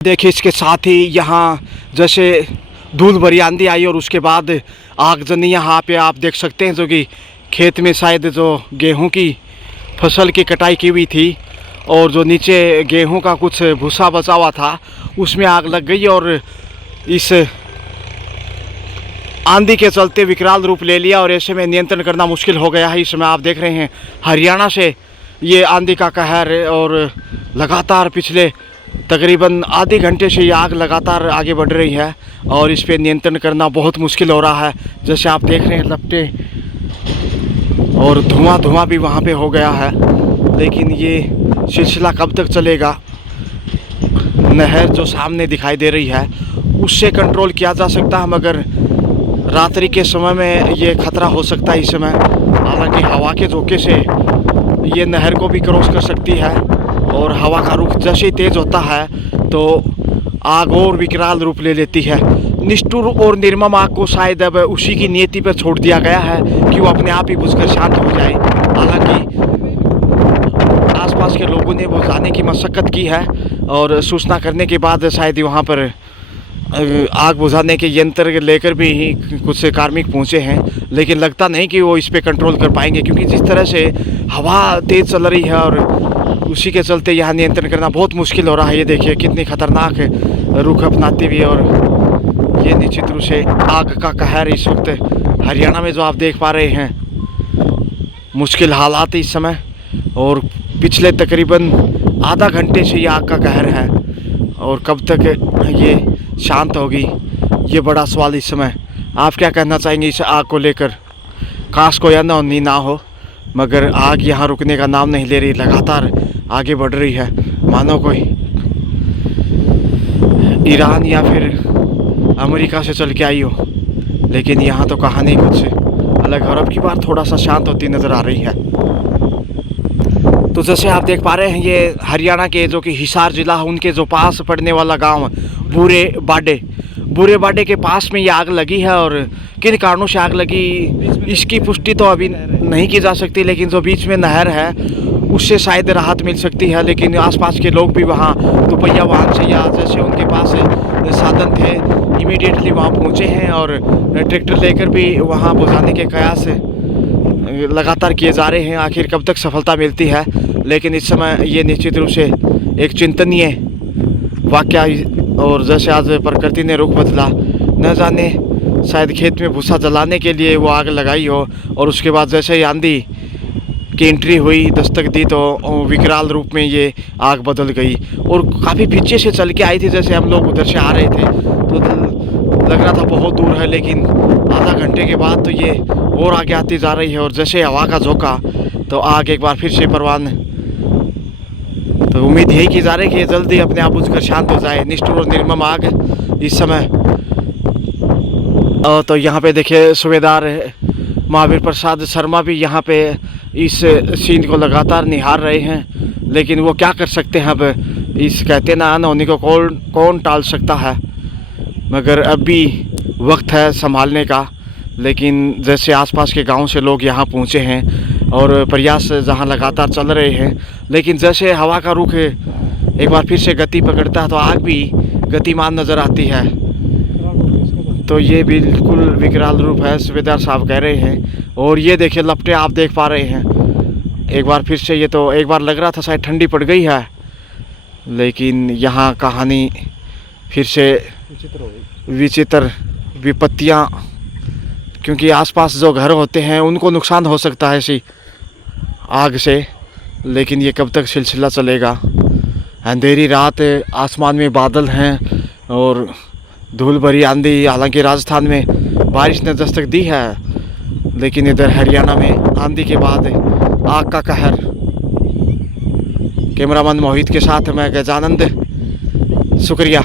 देखिए इसके साथ ही यहाँ जैसे धूल भरी आंधी आई और उसके बाद आगजनी यहाँ पे आप देख सकते हैं, जो कि खेत में शायद जो गेहूं की फसल की कटाई की हुई थी और जो नीचे गेहूं का कुछ भूसा बचा हुआ था उसमें आग लग गई और इस आंधी के चलते विकराल रूप ले लिया और ऐसे में नियंत्रण करना मुश्किल हो गया है। इस समय आप देख रहे हैं हरियाणा से ये आंधी का कहर और लगातार पिछले तकरीबन आधे घंटे से ये आग लगातार आगे बढ़ रही है और इस पे नियंत्रण करना बहुत मुश्किल हो रहा है। जैसे आप देख रहे हैं लपटे और धुआं भी वहाँ पे हो गया है, लेकिन ये सिलसिला कब तक चलेगा। नहर जो सामने दिखाई दे रही है उससे कंट्रोल किया जा सकता है, मगर रात्रि के समय में ये खतरा हो सकता है। इस समय हालांकि हवा के झोंके से ये नहर को भी क्रॉस कर सकती है और हवा का रुख जैसे ही तेज़ होता है तो आग और विकराल रूप ले लेती है। निष्ठुर और निर्मम आग को शायद अब उसी की नियति पर छोड़ दिया गया है कि वो अपने आप ही बुझकर शांत हो जाए। हालांकि आसपास के लोगों ने बुझाने की मशक्क़त की है और सूचना करने के बाद शायद वहाँ पर आग बुझाने के यंत्र लेकर भी कुछ कार्मिक पहुँचे हैं, लेकिन लगता नहीं कि वो इस पर कंट्रोल कर पाएंगे, क्योंकि जिस तरह से हवा तेज़ चल रही है और उसी के चलते यहाँ नियंत्रण करना बहुत मुश्किल हो रहा है। ये देखिए कितनी खतरनाक रुख अपनाती हुई और ये निश्चित रूप से आग का कहर इस वक्त हरियाणा में जो आप देख पा रहे हैं। मुश्किल हालात इस समय और पिछले तकरीबन आधा घंटे से ये आग का कहर है और कब तक ये शांत होगी ये बड़ा सवाल इस समय। आप क्या कहना चाहेंगे इस आग को लेकर? काश कोई अनहोनी ना हो, मगर आग यहाँ रुकने का नाम नहीं ले रही, लगातार आगे बढ़ रही है, मानो कोई ईरान या फिर अमेरिका से चल के आई हो। लेकिन यहाँ तो कहानी कुछ अलग है और अब की बार थोड़ा सा शांत होती नज़र आ रही है। तो जैसे आप देख पा रहे हैं ये हरियाणा के जो कि हिसार ज़िला है उनके जो पास पड़ने वाला गांव बूरे बाडे के पास में ये आग लगी है और किन कारणों से आग लगी इसकी पुष्टि तो अभी नहीं की जा सकती, लेकिन जो बीच में नहर है उससे शायद राहत मिल सकती है। लेकिन आसपास के लोग भी वहाँ दोपहिया वाहन से या जैसे उनके पास साधन थे इमीडिएटली वहाँ पहुँचे हैं और ट्रैक्टर लेकर भी वहाँ बुझाने के प्रयास लगातार किए जा रहे हैं। आखिर कब तक सफलता मिलती है, लेकिन इस समय ये निश्चित रूप से एक चिंतनीय वाक़या और जैसे आज प्रकृति ने रुख बदला, न जाने शायद खेत में भूसा जलाने के लिए वो आग लगाई हो और उसके बाद जैसे ही आंधी की एंट्री हुई, दस्तक दी, तो विकराल रूप में ये आग बदल गई और काफ़ी पीछे से चल के आई थी। जैसे हम लोग उधर से आ रहे थे तो लग रहा था बहुत दूर है, लेकिन आधा घंटे के बाद तो ये और आगे आती जा रही है और जैसे हवा का झोंका तो आग एक बार फिर से परवान। तो उम्मीद यही की जा रही है कि ये जल्दी अपने आप बुझकर शांत हो जाए। निष्ठुर और निर्मम आग इस समय। तो यहाँ पे देखिए सूबेदार महावीर प्रसाद शर्मा भी यहाँ पे इस सीन को लगातार निहार रहे हैं, लेकिन वो क्या कर सकते हैं। अब इस कहते ना अनहोनी को कौन टाल सकता है, मगर अब भी वक्त है संभालने का। लेकिन जैसे आसपास के गांव से लोग यहाँ पहुँचे हैं और प्रयास जहाँ लगातार चल रहे हैं, लेकिन जैसे हवा का रुख एक बार फिर से गति पकड़ता है तो आग भी गतिमान नज़र आती है। तो ये बिल्कुल विकराल रूप है, सूबेदार साहब कह रहे हैं। और ये देखिए लपटें आप देख पा रहे हैं एक बार फिर से। ये तो एक बार लग रहा था शायद ठंडी पड़ गई है, लेकिन यहाँ कहानी फिर से विचित्र विपत्तियाँ, क्योंकि आसपास जो घर होते हैं उनको नुकसान हो सकता है इसी आग से। लेकिन ये कब तक सिलसिला चलेगा। अंधेरी रात, आसमान में बादल हैं और धूल भरी आंधी। हालांकि राजस्थान में बारिश ने दस्तक दी है, लेकिन इधर हरियाणा में आंधी के बाद आग का कहर। कैमरामैन मोहित के साथ मैं गजानंद, शुक्रिया।